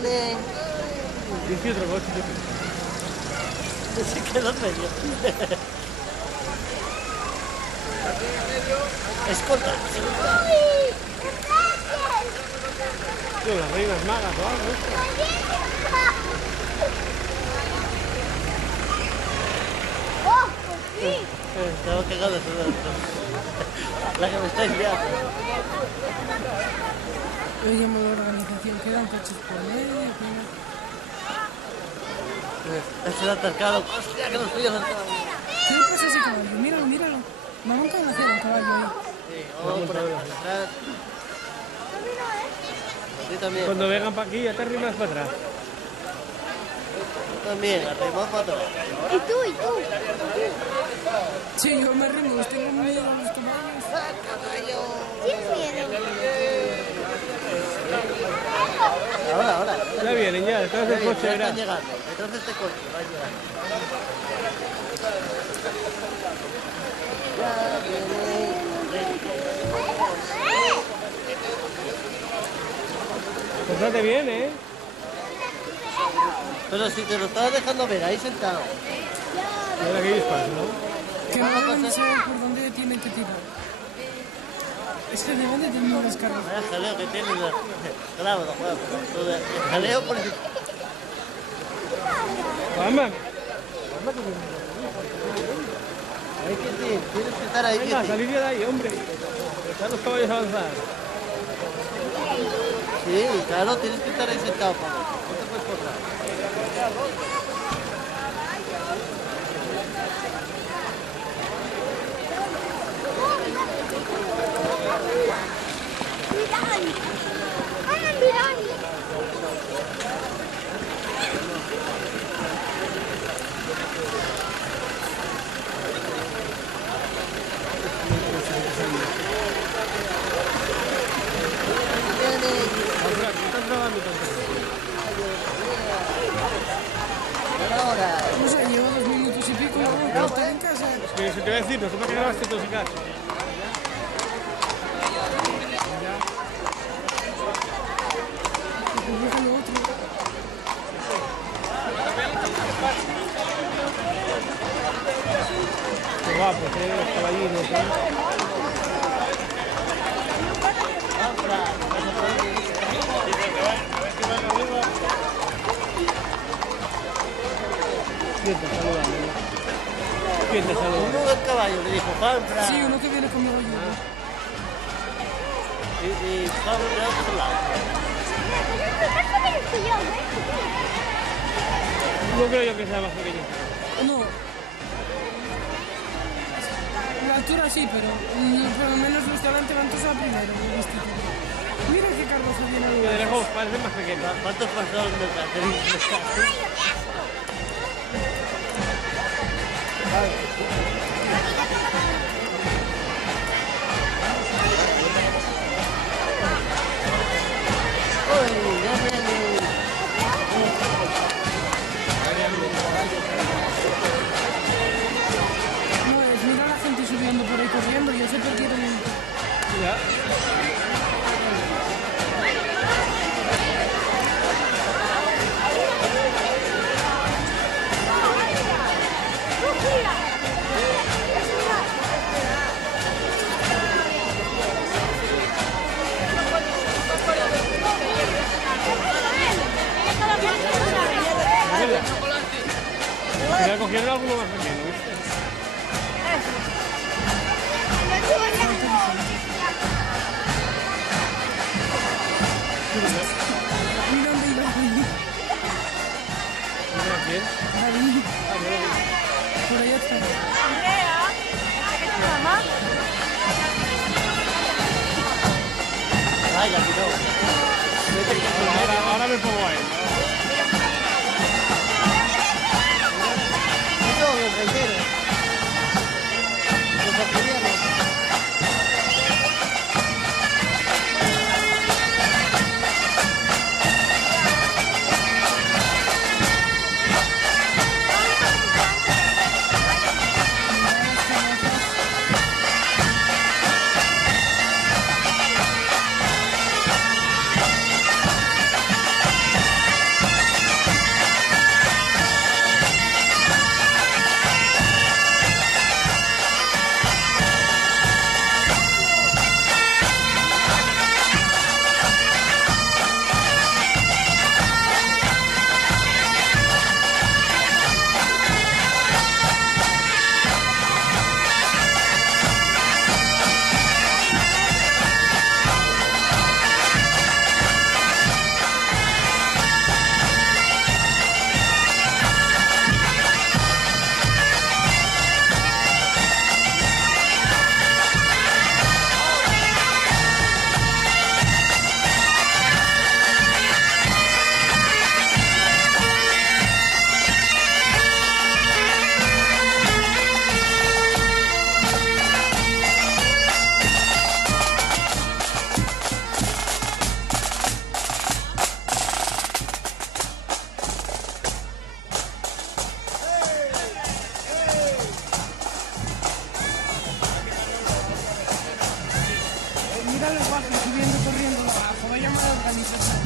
vienen. Dice otro coche. Se quedó en medio. Escolta. Tío, las reinas magas o algo. ¡Oh, por fin! Estaba cagado de todo. La que me estáis viendo. Yo llamo a la organización, quedan coches por medio. Es el atascado. Hostia, que nos pillan atascados. ¿Qué le pasa a ese caballo? Míralo, míralo. Me han conocido el caballo ahí. Sí, vamos por atrás. A ti también. Cuando vengan para aquí ya te arrimas para atrás. Tú también, arrimado para atrás. ¿Y tú? ¿Y tú? Sí, yo me arrimo, tengo miedo a los caballos. ¿Tienes miedo? Ahora. Ya vienen, ya, detrás del coche, ya verás. están llegando. Detrás de este coche, va a llegar. Ya viene. Portate bien, ¿eh? Pero si te lo estabas dejando ver, ahí sentado. Y ahora que disparas, ¿no? Que no deben saber por dónde tienen que tirar. Es que deben de tener un descargo. Vaya jaleo que tiene. Claro, no juego. El jaleo por el... Vamos. Hay que tienes que estar ahí. Venga, que salir de ahí, hombre. Dejar los caballos avanzar. Sí, claro, tienes que estar ahí sentado, Pablo. No te puedes cortar. ¡Mirani! ¡Ana, Mirani! Ostras, ¿qué estás grabando tanto? Ahora. No sé, llevo 2 minutos y pico, pero estoy en casa. Que eso te voy a decir, no sé para qué grabaste todo ese cacho. Pues déjalo otro. Qué guapos, los caballinos, ¿Quién te saluda? ¿Quién te saluda? Uno del caballo le dijo, Juanfra. Sí, uno que viene conmigo ayuda. Y Pablo le da por otro lado. No creo yo que sea más pequeño. No. La altura sí, pero por lo menos los delante van todos a primero. Mira qué cargoso viene Que de el lejos parece más pequeño. ¿Cuántos pasados me parece? No, es mira a la gente subiendo por ahí corriendo, ya se perdieron. Ya. Ya cogieron alguno más pequeño, ¿viste? Mira dónde iba ahí. ¿Mira quién? Ahí. Por ahí atrás. Vaya, que no. Ahora me pongo a él. No, los reiteros. Los asturianos. mira los guapos subiendo, corriendo abajo. Vaya mala organización.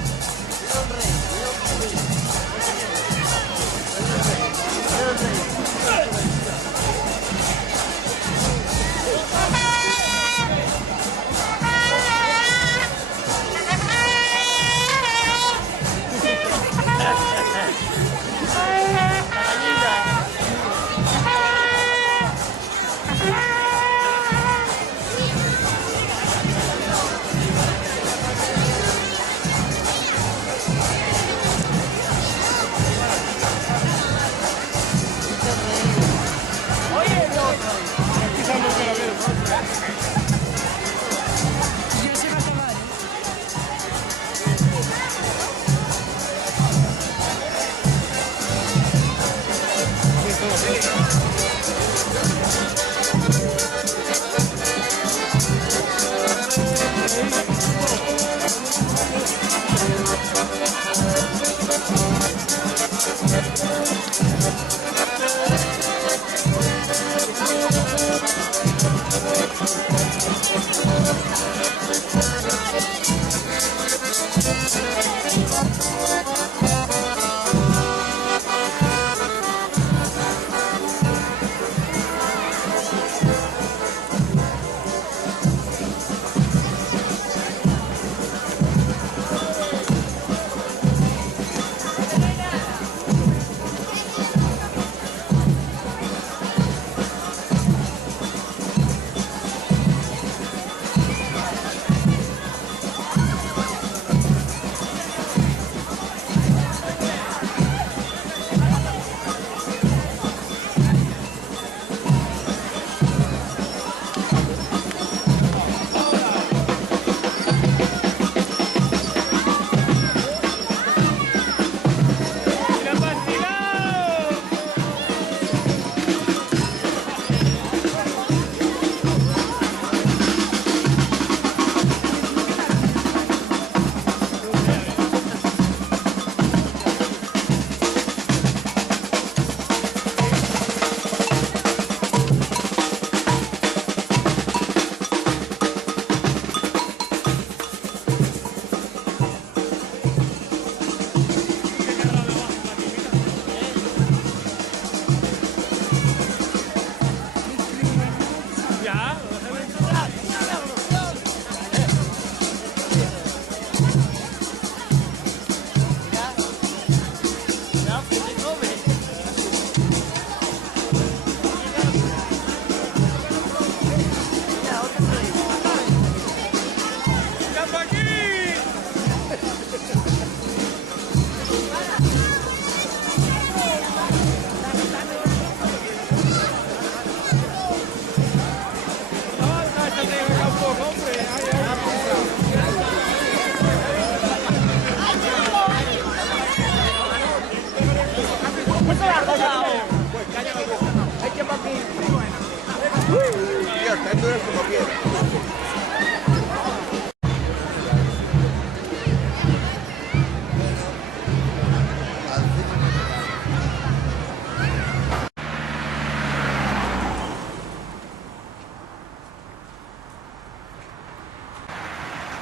Ya se va a acabar, ¿eh?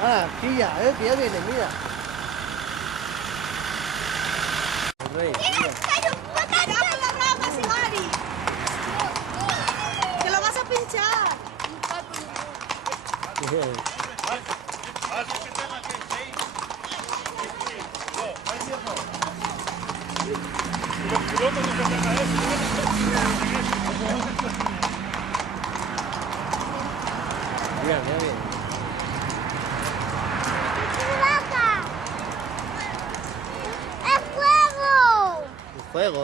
Ah, chilla, que ya viene, mira. El rey, mira. ¡Que lo vas a pinchar! Mira, mira bien. ¡Es fuego! El fuego,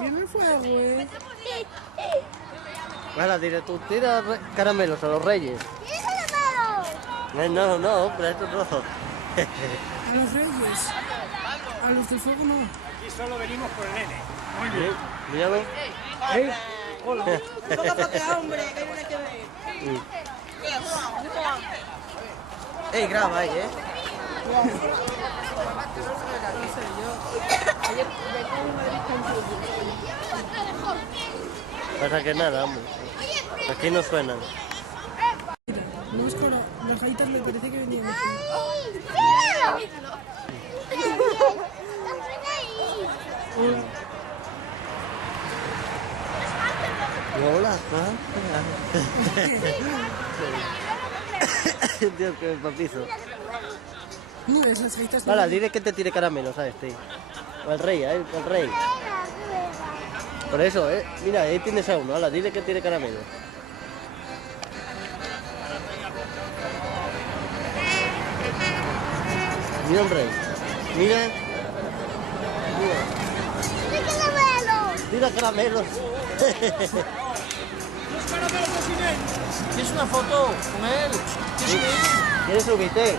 Viene el fuego, ¿eh? Bueno, diré tú, tira caramelos a los reyes. No, no, hombre, estos no. A los reyes. A los del fuego no. Aquí solo venimos por el nene. Muy Sí, mírame. Hola. Toca patear, hombre, que hay una que ver. Ey, graba ahí, Pasa que nada, hombre. Aquí no suenan. No es con las galletas me parece que venían así. ¡Ay! Hola, Dios, que papizo. No ves las galletas. Hala, dile que te tire caramelos a este. O el rey, el rey. Por eso, mira, ahí tienes a uno. Hala, dile que tire caramelos. Mira un rey. Mira. Mira caramelos. ¿Quieres una foto con él? ¿Quieres subirte?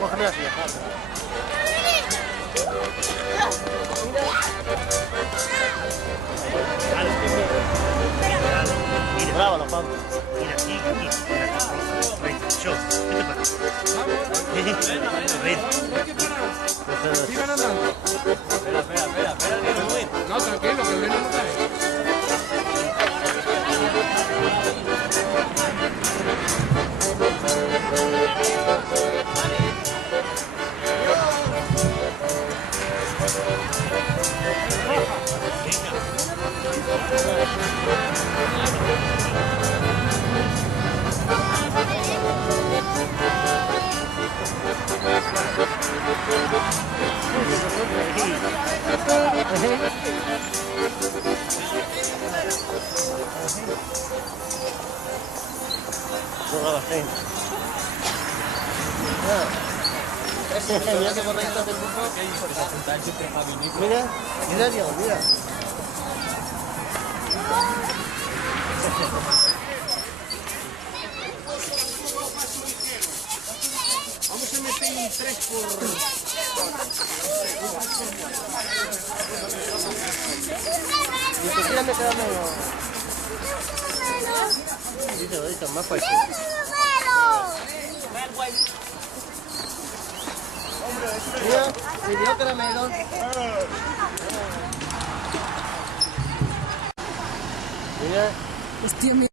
Cógeme la silla. Grábalo, Pablo. Mira, aquí. Ven, yo. ¿Qué te pasa? Ven. Sigan andando. Espera, que no voy. No, tranquilo, que el neno no cae. No grabas, Mira qué borraditos de grupo. Mira, Dios, mira. Vamos a meter un 3 por... Y si quieres me quedame Dice, más fuerte. Mira, pidió caramelos. Mira. Hostia, mira.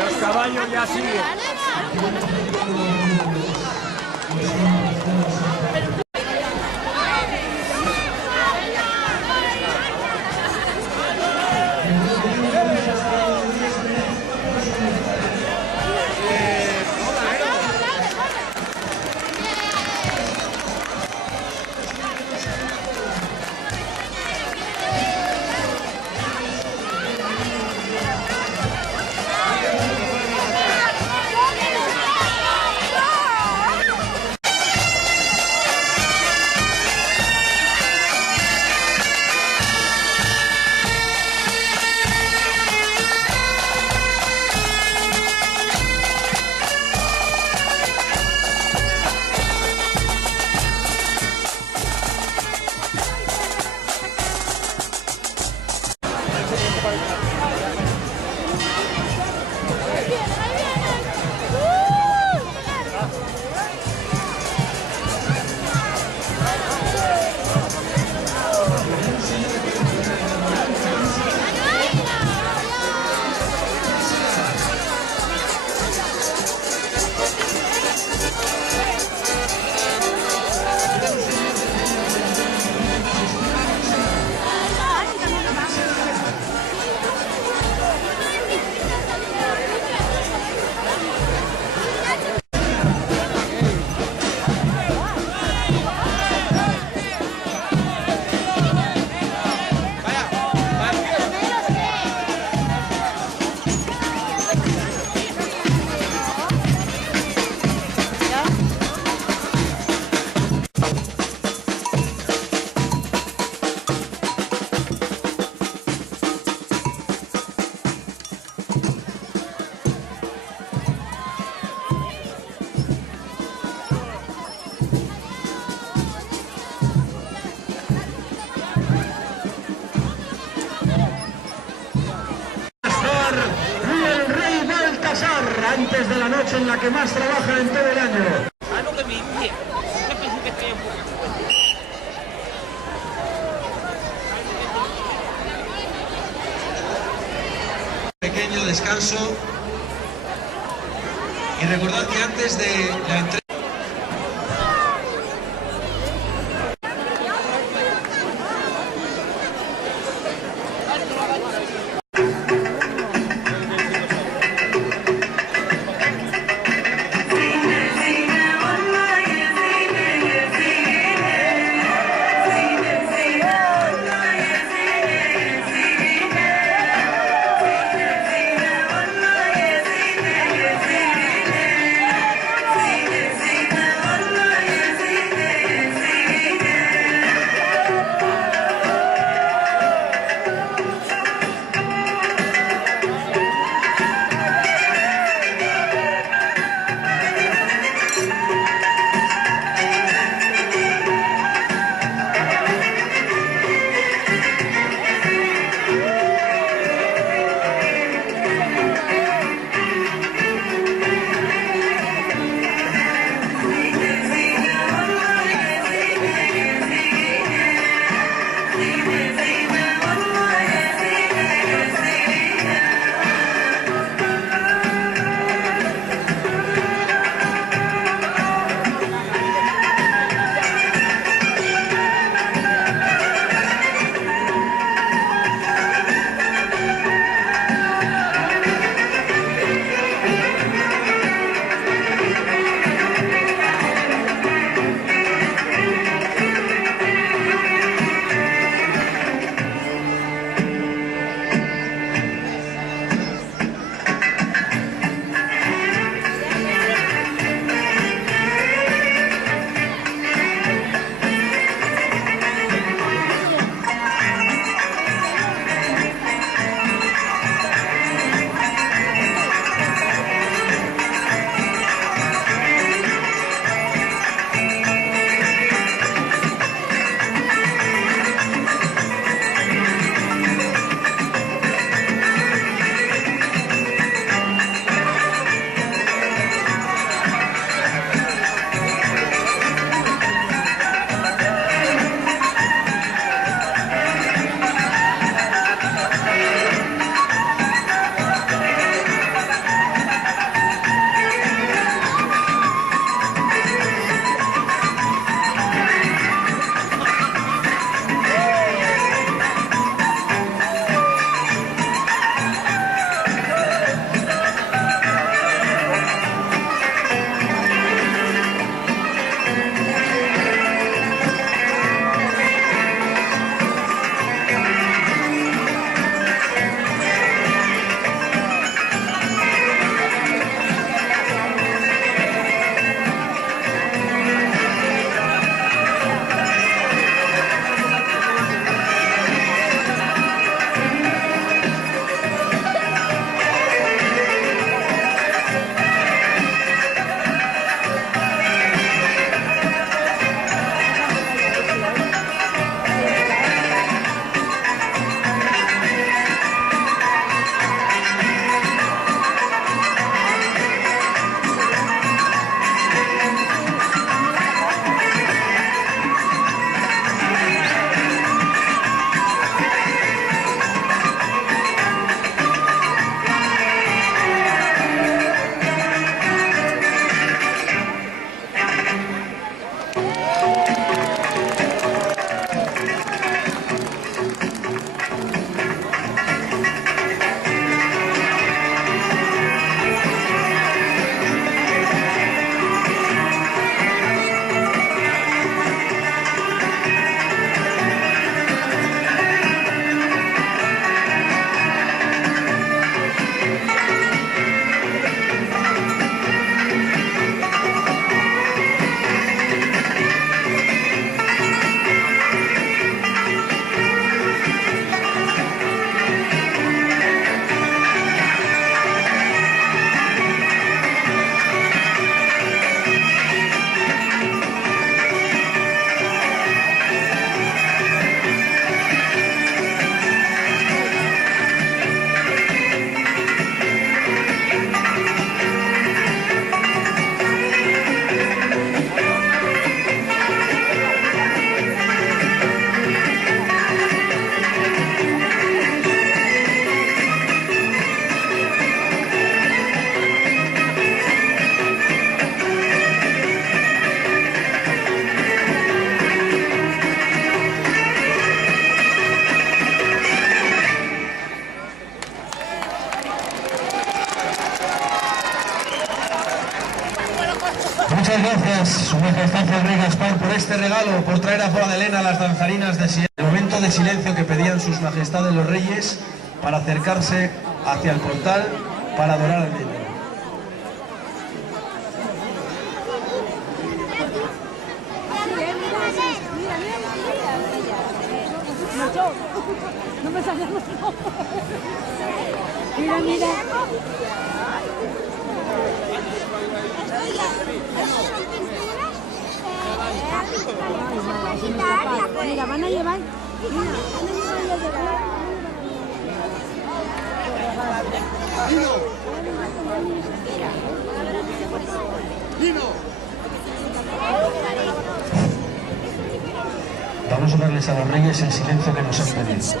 Los caballos ya siguen. antes de la noche en la que más trabajan en todo el año. Pequeño descanso y recordad que antes de la entrega Muchas gracias, Su Majestad el Rey Gaspar, por este regalo, por traer a Pola de Lena a las danzarinas de Siena. El momento de silencio que pedían sus majestades los reyes para acercarse hacia el portal para adorar al Virgen. No me salgamos. Mira, mira. Mira, van a llevar. Vamos a darles a los reyes el silencio que nos han pedido.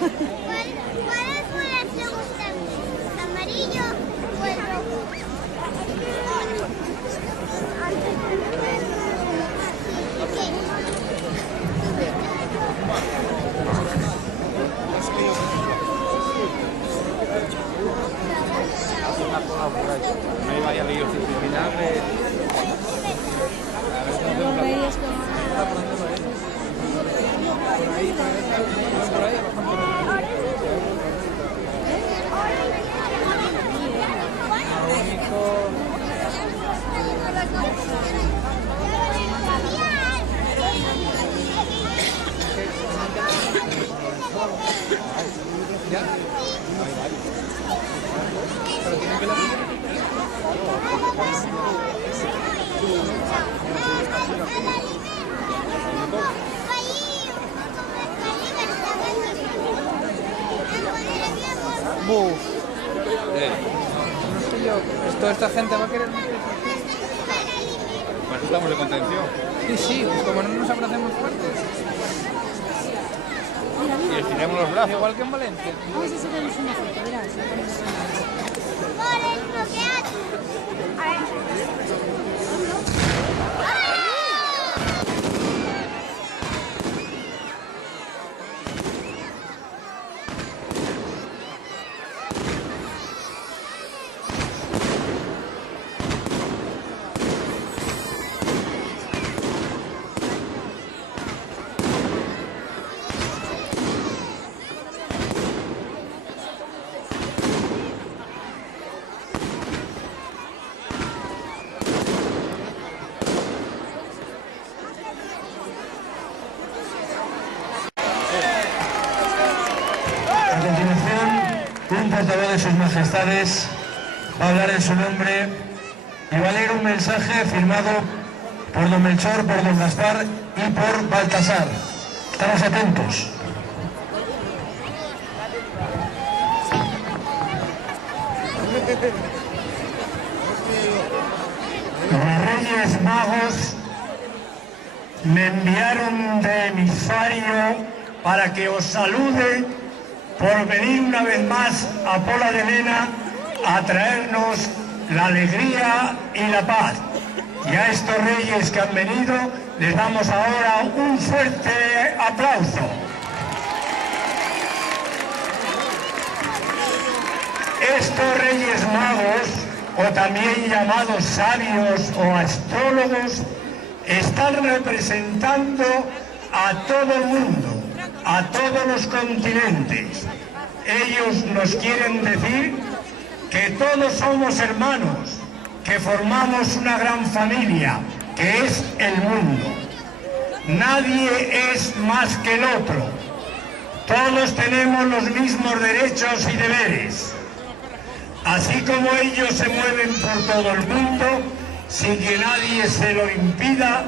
¿Cuál color te gusta? ¿Amarillo o el rojo? No hay vaya líos sin vinagre. Los reyes No sé yo, ¿toda esta gente va a querer? Pues estamos de contención. Sí, pues como no nos abracemos fuertes. Y estiremos los brazos. Igual que en Valencia. Vamos a sacarnos una foto, verás. A continuación, un portavoz de sus majestades va a hablar en su nombre y va a leer un mensaje firmado por don Melchor, por don Gaspar y por Baltasar. Estamos atentos. Los Reyes Magos me enviaron de emisario para que os salude por venir una vez más a Pola de Lena a traernos la alegría y la paz. Y a estos reyes que han venido les damos ahora un fuerte aplauso. Estos Reyes Magos, o también llamados sabios o astrólogos, están representando a todo el mundo, a todos los continentes. Ellos nos quieren decir que todos somos hermanos, que formamos una gran familia, que es el mundo. Nadie es más que el otro. Todos tenemos los mismos derechos y deberes. Así como ellos se mueven por todo el mundo, sin que nadie se lo impida,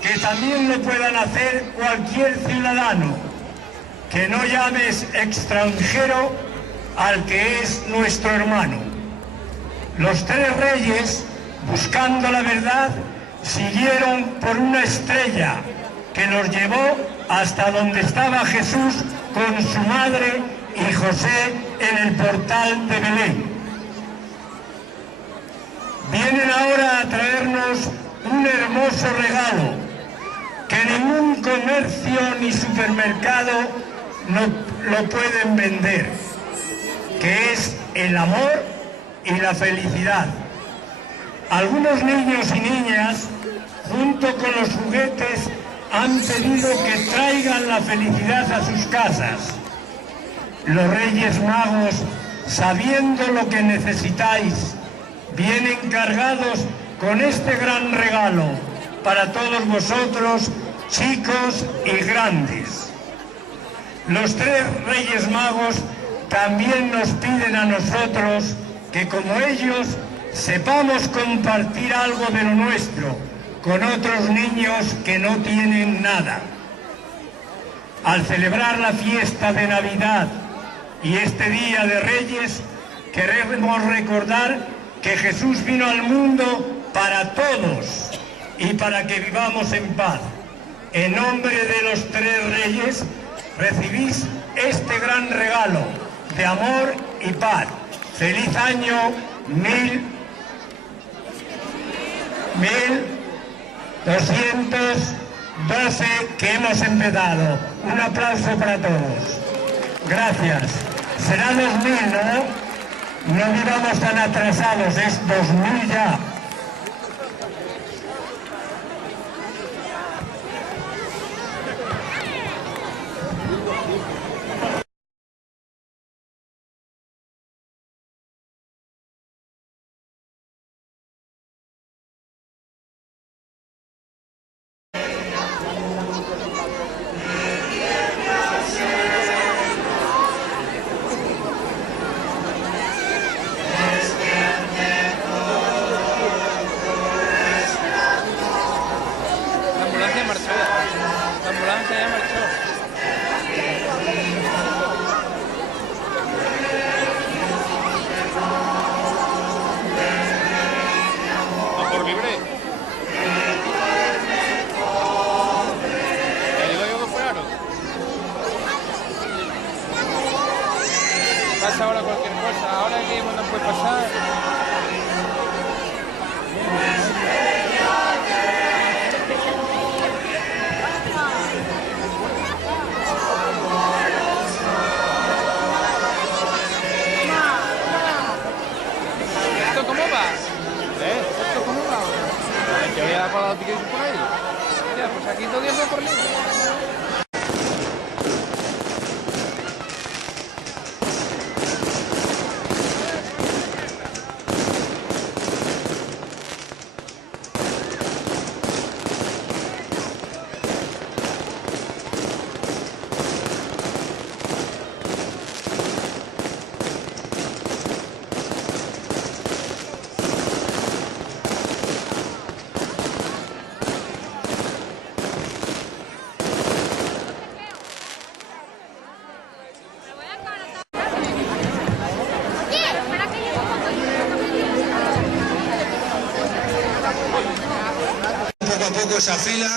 que también lo puedan hacer cualquier ciudadano, que no llames extranjero al que es nuestro hermano. Los tres reyes, buscando la verdad, siguieron por una estrella que los llevó hasta donde estaba Jesús con su madre y José en el portal de Belén. Vienen ahora a traernos un hermoso regalo que ningún comercio ni supermercado no lo pueden vender, que es el amor y la felicidad. Algunos niños y niñas, junto con los juguetes, han pedido que traigan la felicidad a sus casas. Los Reyes Magos, sabiendo lo que necesitáis, vienen cargados con este gran regalo para todos vosotros, chicos y grandes. Los 3 Reyes Magos también nos piden a nosotros que, como ellos, sepamos compartir algo de lo nuestro con otros niños que no tienen nada. Al celebrar la fiesta de Navidad y este Día de Reyes, queremos recordar que Jesús vino al mundo para todos y para que vivamos en paz. En nombre de los 3 Reyes, recibís este gran regalo de amor y paz. ¡Feliz año 1212 que hemos empezado! Un aplauso para todos. Gracias. Será 2000, ¿no? No vivamos tan atrasados, es 2000 ya. La ambulancia ya marchó. ¿Va por libre? ¿Le digo yo que fueron? Pasa ahora cualquier cosa. Ahora que no puede pasar. ¿Te voy a dar para los tickets por ahí? Ya, pues aquí todo Dios por libre. Poco a poco esa fila